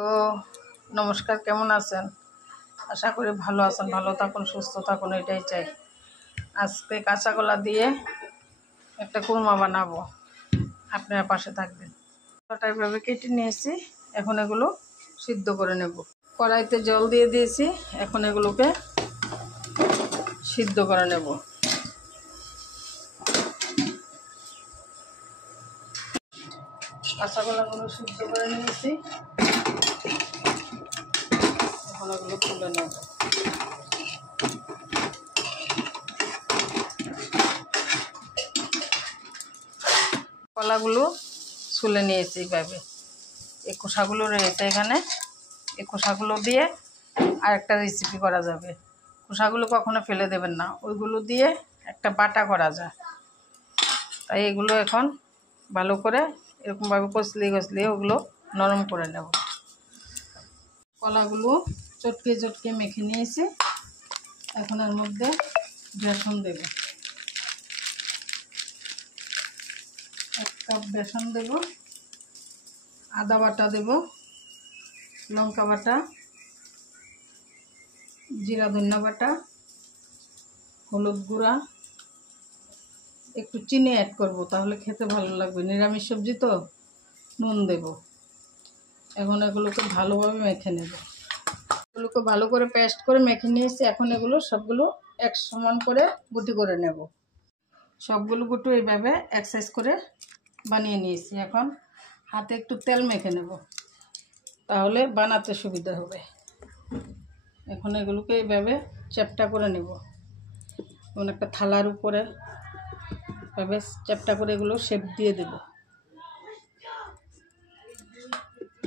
তো নমস্কার, কেমন আছেন? আশা করি ভালো আছেন। ভালো থাকুন, সুস্থ থাকুন, এটাই চাই। আজকে কাঁচা কলা দিয়ে একটা কুরমা বানাবো, আপনারা পাশে থাকবেন। কলাটা এভাবে কেটে নিয়েছি, এখন এগুলো সিদ্ধ করে নেব। কড়াইতে জল দিয়ে দিয়েছি, এখন এগুলোকে সিদ্ধ করে নেব। কাঁচা কলাগুলো সিদ্ধ করে নিয়েছি, এখন এগুলো তুলে নেব। কলাগুলো ছুলে নিয়েছি এইভাবে। এই খোসাগুলো রয়েছে এখানে, এই খোসাগুলো দিয়ে আরেকটা রেসিপি করা যাবে। খোসাগুলো কখনো ফেলে দেবেন না, ওইগুলো দিয়ে একটা বাটা করা যায়। তাই এগুলো এখন ভালো করে এরকমভাবে কচলিয়ে ওগুলো নরম করে নেব। কলাগুলো চটকে চটকে মেখে নিয়েছি, এখন এর মধ্যে বেসন দেব। 1 কাপ বেসন দেব, আদা বাটা দেব, লঙ্কা বাটা, জিরা ধনিয়া বাটা, হলুদ গুঁড়া, একটু চিনি অ্যাড করব, তাহলে খেতে ভালো লাগবে। নিরামিষ সবজি তো, নুন দেব। এখন এগুলোকে ভালোভাবে মেখে নেব। এগুলোকে ভালো করে পেস্ট করে মেখে নিয়েছি, এখন এগুলো সবগুলো এক সমান করে গুটি করে নেব। সবগুলো গুটি এইভাবে এক সাইজ করে বানিয়ে নিয়েছি। এখন হাতে একটু তেল মেখে নেব, তাহলে বানাতে সুবিধা হবে। এখন এগুলোকে এইভাবে চ্যাপ্টা করে নেব। যেমন একটা থালার উপরে এভাবে চ্যাপ্টা করে এগুলো শেপ দিয়ে দেব।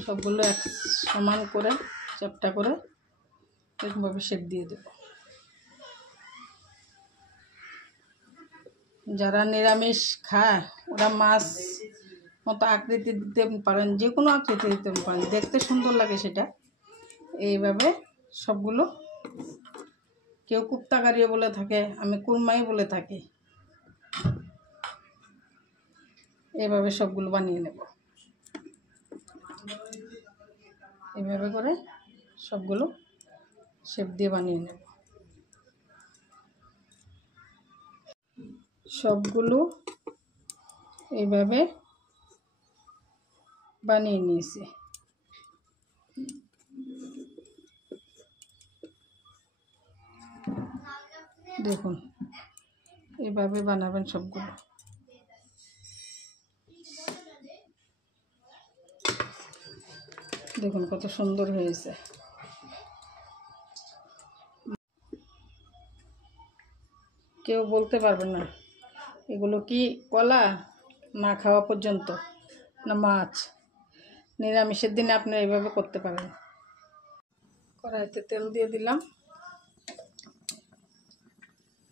সবগুলো এক সমান করে চ্যাপ্টা করে এরকমভাবে শেপ দিয়ে দেব। যারা নিরামিষ খায় ওরা মাছ মতো আকৃতি দিতে পারেন, যে কোনো আকৃতি দিতে পারেন, দেখতে সুন্দর লাগে সেটা। এইভাবে সবগুলো, কেউ কুপ্তাকারিও বলে থাকে, আমি কুরমাই বলে থাকি। এইভাবে সবগুলো বানিয়ে নেব। এইভাবে করে সবগুলো শেপ দিয়ে বানিয়ে নেব। সবগুলো এইভাবে বানিয়ে নিয়েছি। দেখুন, এইভাবে বানাবেন সবগুলো। দেখুন কত সুন্দর হয়েছে। কেউ বলতে পারবে না এগুলো কি কলা, না খাওয়া পর্যন্ত, না মাছ। নিরামিষের দিনে আপনারা এইভাবে করতে পারেন। কড়াইতে তেল দিয়ে দিলাম,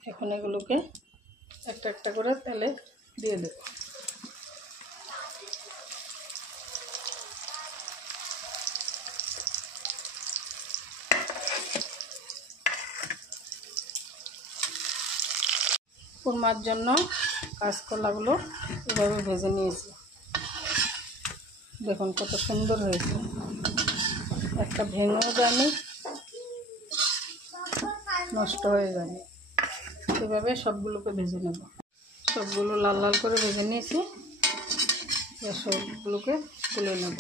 এখন এগুলোকে একটা একটা করে তেলে দিয়ে দেব। কুরমার জন্য কাঁচকলাগুলো এভাবে ভেজে নিয়েছি। দেখুন কত সুন্দর হয়েছে, একটা ভেঙেও যায়নি, নষ্ট হয়ে যায়নি। এভাবে সবগুলোকে ভেজে নেব। সবগুলো লাল লাল করে ভেজে নিয়েছি, সবগুলোকে তুলে নেব।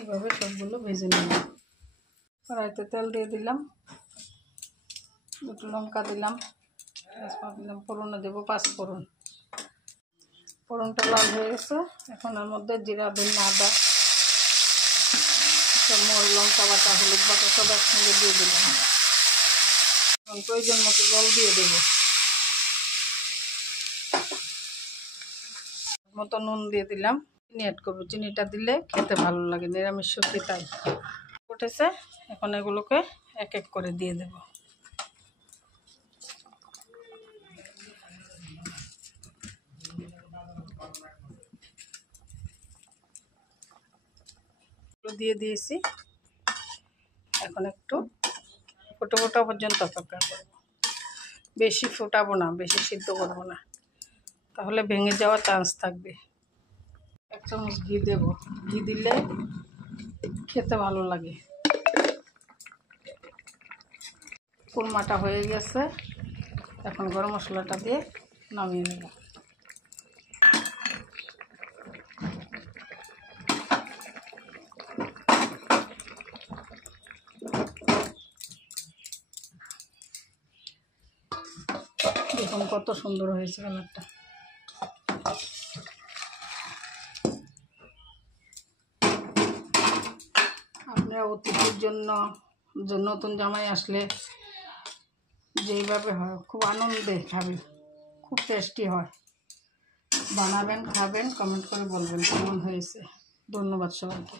এভাবে সবগুলো ভেজে নেব। কড়াইতে তেল দিয়ে দিলাম, দুটো লঙ্কা দিলাম, তেজপাতা দিলাম, ফোড়নে দেবো 5 ফোড়ন। ফোড়নটা লাল হয়ে গেছে, এখন এর মধ্যে জিরা ধনিয়া আদা লঙ্কা বাটা হলুদ বাটা সব একসঙ্গে দিয়ে দিলাম। এখন প্রয়োজন মতো জল দিয়ে দেব, মতো নুন দিয়ে দিলাম, চিনি অ্যাড করবো। চিনিটা দিলে খেতে ভালো লাগে, নিরামিষ সবজি তাই। উঠেছে, এখন এগুলোকে এক এক করে দিয়ে দেব। দিয়ে দিয়েছি, এখন একটু ফোটা ফোটা পর্যন্ত অপেক্ষা করব। বেশি ফোটাবো না, বেশি সিদ্ধ করবো না, তাহলে ভেঙে যাওয়ার চান্স থাকবে। 1 চামচ ঘি দেব, ঘি দিলে খেতে ভালো লাগে। কুরমাটা হয়ে গেছে, এখন গরম মশলাটা দিয়ে নামিয়ে নেব। দেখুন কত সুন্দর হয়েছে কালারটা। আপনারা অতিথির জন্য নতুন জামাই আসলে যেইভাবে হয় খুব আনন্দে খাবে, খুব টেস্টি হয়। বানাবেন, খাবেন, কমেন্ট করে বলবেন কেমন হয়েছে। ধন্যবাদ সবাইকে।